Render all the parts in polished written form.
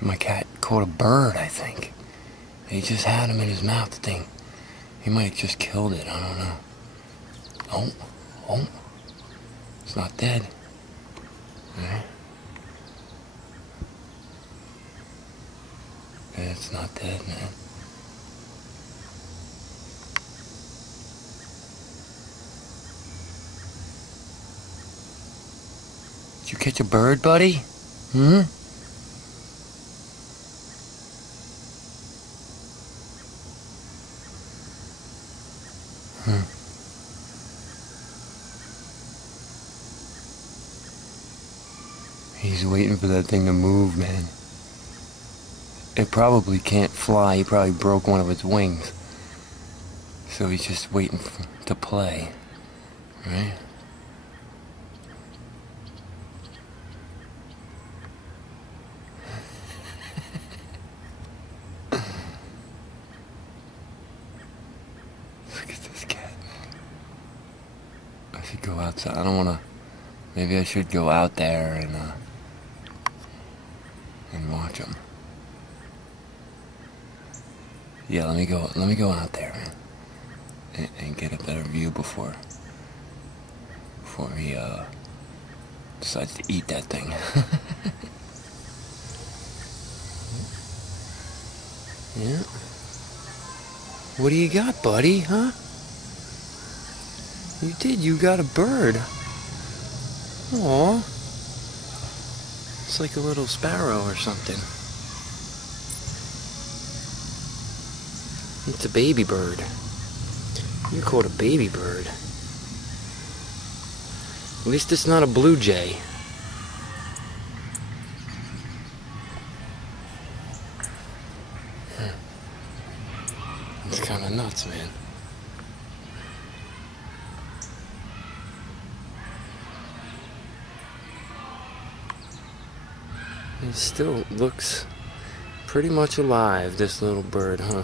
My cat caught a bird, I think. He just had him in his mouth, the thing. He might have just killed it, I don't know. Oh. It's not dead. Alright. Yeah, it's not dead, man. Did you catch a bird, buddy? Hmm? He's waiting for that thing to move, man. It probably can't fly. He probably broke one of its wings. So he's just waiting to play. Right? Look at this cat. I should go outside. I don't want to... Maybe I should go out there and watch him. Yeah, let me go out there, man, and get a better view before he decides to eat that thing. Yeah. What do you got, buddy? Huh? You got a bird. Aw. It's like a little sparrow or something. It's a baby bird. You caught a baby bird. At least it's not a blue jay. It's kind of nuts, man. It still looks pretty much alive, this little bird, huh?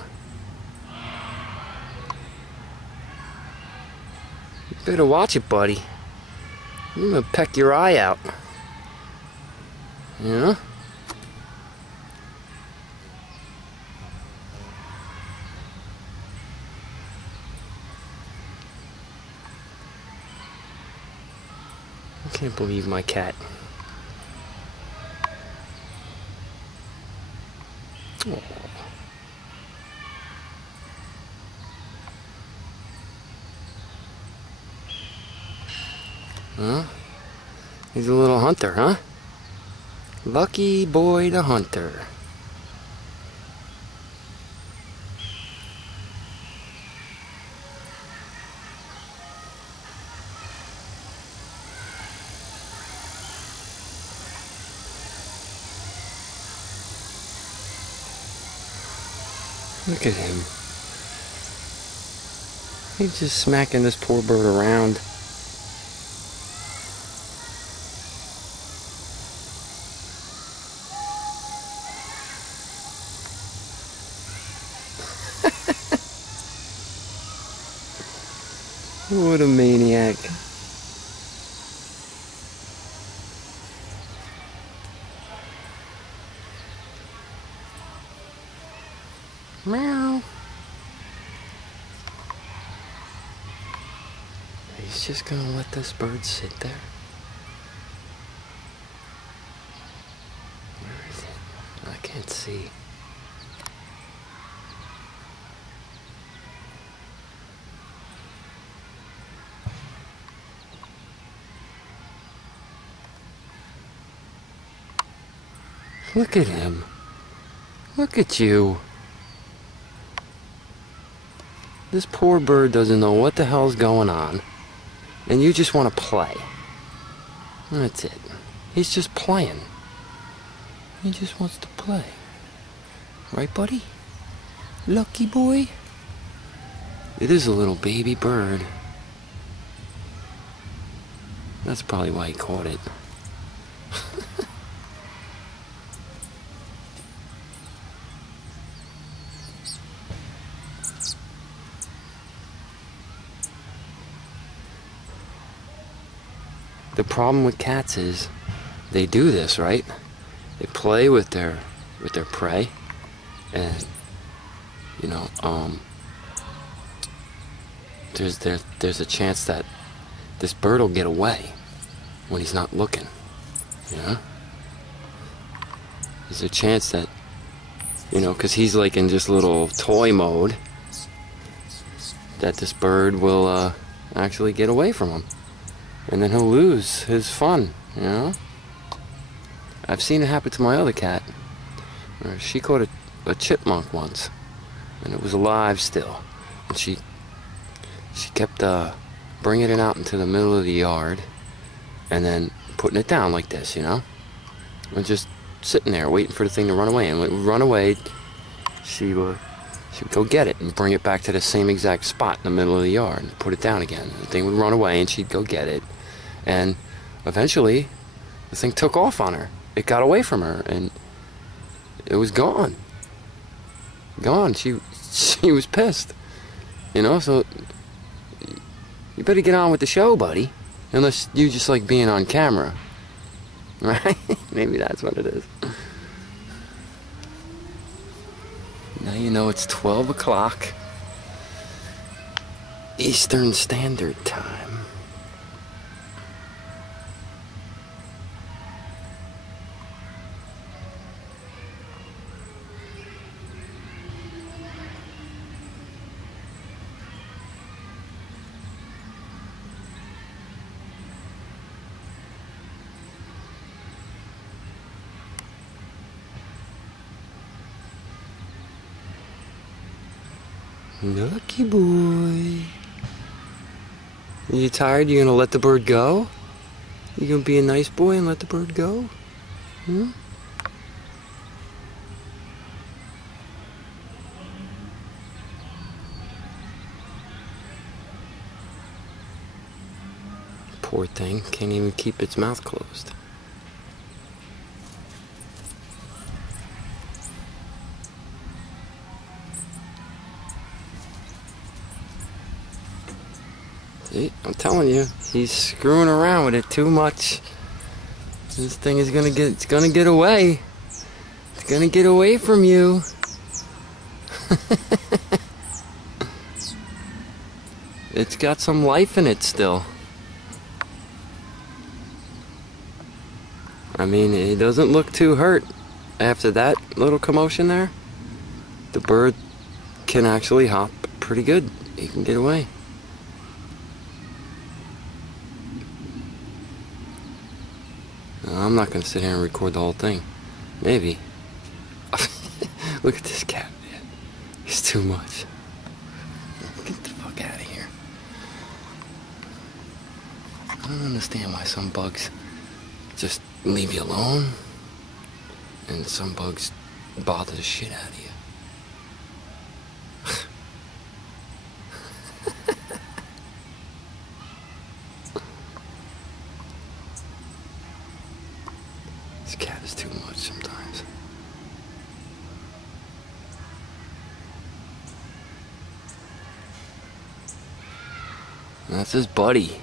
You better watch it, buddy. I'm gonna peck your eye out. Yeah? I can't believe my cat. Oh. Huh? He's a little hunter, huh? Lucky boy the hunter. Look at him. He's just smacking this poor bird around. What a maniac. Meow. He's just gonna let this bird sit there. Where is it? I can't see. Look at him. Look at you. This poor bird doesn't know what the hell's going on. And you just want to play. That's it. He's just playing. He just wants to play. Right, buddy? Lucky boy? It is a little baby bird. That's probably why he caught it. The problem with cats is they do this, right? They play with their with their prey, and you know, there's a chance that this bird will get away when he's not looking. You know, there's a chance that, you know, because he's like in just little toy mode, that this bird will actually get away from him, and then he'll lose his fun. You know, I've seen it happen to my other cat. She caught a chipmunk once, and it was alive still, and she kept bringing it out into the middle of the yard, and then putting it down like this, you know, and just sitting there waiting for the thing to run away. And when it would run away, she would go get it and bring it back to the same exact spot in the middle of the yard and put it down again. The thing would run away, and she'd go get it, and eventually the thing took off on her. It got away from her, and it was gone. She was pissed, you know. So you better get on with the show, buddy, unless you just like being on camera, right? Maybe that's what it is. Now you know it's 12 o'clock Eastern Standard Time. Lucky boy. Are you tired? You gonna let the bird go? You gonna be a nice boy and let the bird go? Hmm? Poor thing, can't even keep its mouth closed. See, I'm telling you, he's screwing around with it too much. This thing is it's gonna get away. It's gonna get away from you. It's got some life in it still. I mean, it doesn't look too hurt after that little commotion there. The bird can actually hop pretty good. He can get away. I'm not going to sit here and record the whole thing. Maybe. Look at this cat, man. He's too much. Get the fuck out of here. I don't understand why some bugs just leave you alone, and some bugs bother the shit out of you. This cat is too much sometimes. And that's his buddy.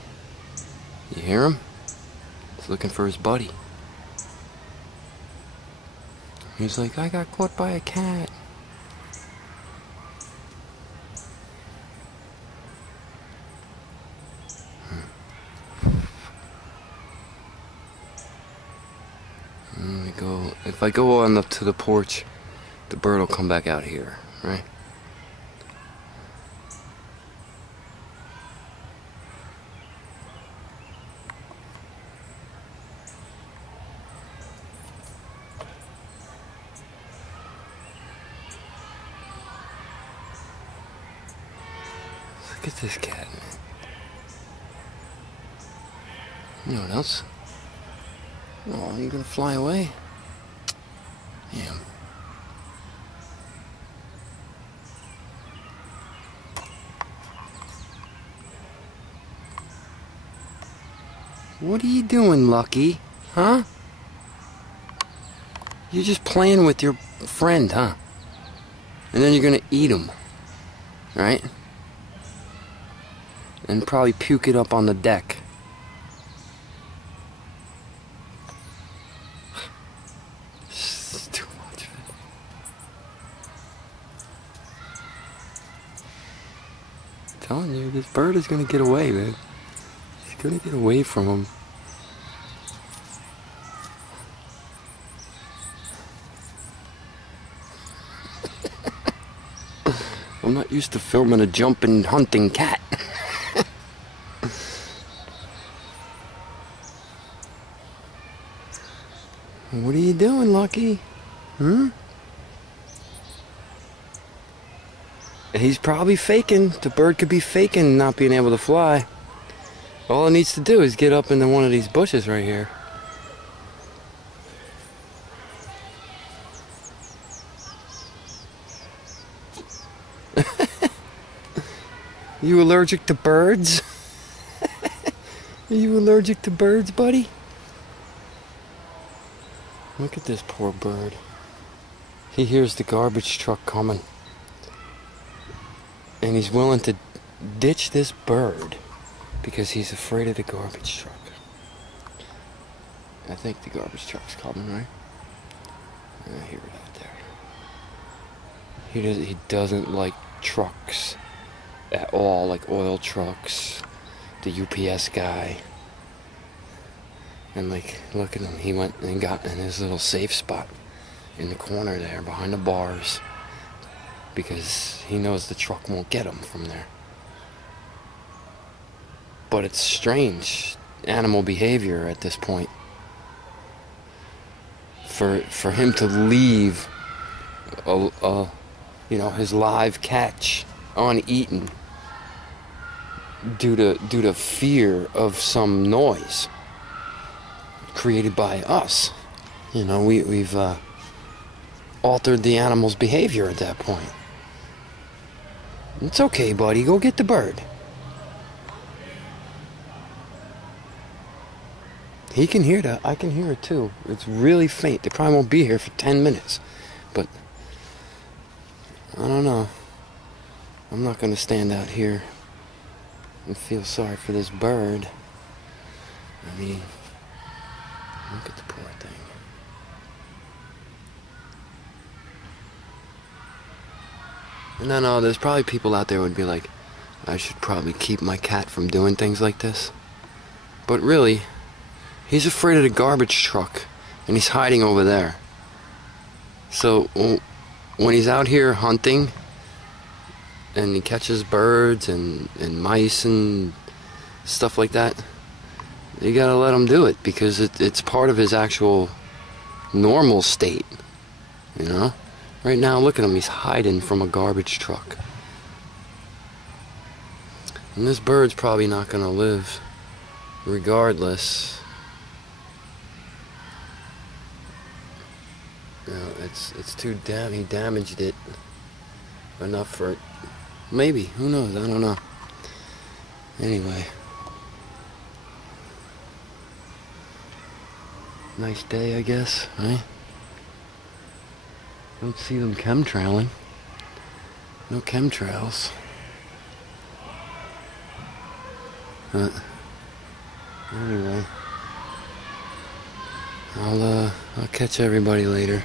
You hear him? He's looking for his buddy. He's like, I got caught by a cat. If I go on up to the porch, the bird will come back out here, right? Look at this cat, man. You know what else? Oh, you gonna fly away? Yeah. What are you doing, Lucky? Huh? You're just playing with your friend, huh? And then you're gonna eat him, right? And probably puke it up on the deck. It's too much, man. telling you, this bird is gonna get away, man. He's gonna get away from him. I'm not used to filming a jumping, hunting cat. What are you doing, Lucky? Hmm? He's probably faking. The bird could be faking not being able to fly. All it needs to do is get up into one of these bushes right here. You allergic to birds? Are you allergic to birds, buddy? Look at this poor bird. He hears the garbage truck coming. And he's willing to ditch this bird because he's afraid of the garbage truck. I think the garbage truck's coming, right? I hear it out there. He doesn't like trucks at all, like oil trucks, the UPS guy. And like, look at him, he went and got in his little safe spot in the corner there behind the bars because he knows the truck won't get him from there. But it's strange animal behavior at this point. For him to leave you know, his live catch uneaten due to fear of some noise created by us. You know, we've altered the animal's behavior at that point. It's okay, buddy. Go get the bird. He can hear that. I can hear it too. It's really faint. They probably won't be here for 10 minutes. But I don't know. I'm not going to stand out here and feel sorry for this bird. I mean, look at the poor thing. And I know there's probably people out there who would be like, I should probably keep my cat from doing things like this. But really, he's afraid of the garbage truck, and he's hiding over there. So when he's out here hunting, and he catches birds and mice and stuff like that, you gotta let him do it, because it's part of his actual normal state, you know? Right now, look at him, he's hiding from a garbage truck. And this bird's probably not gonna live, regardless. You know, it's too he damaged it enough for it. Maybe, who knows, I don't know. Anyway. Nice day, I guess, right? Don't see them chemtrailing. No chemtrails. Anyway. I'll catch everybody later.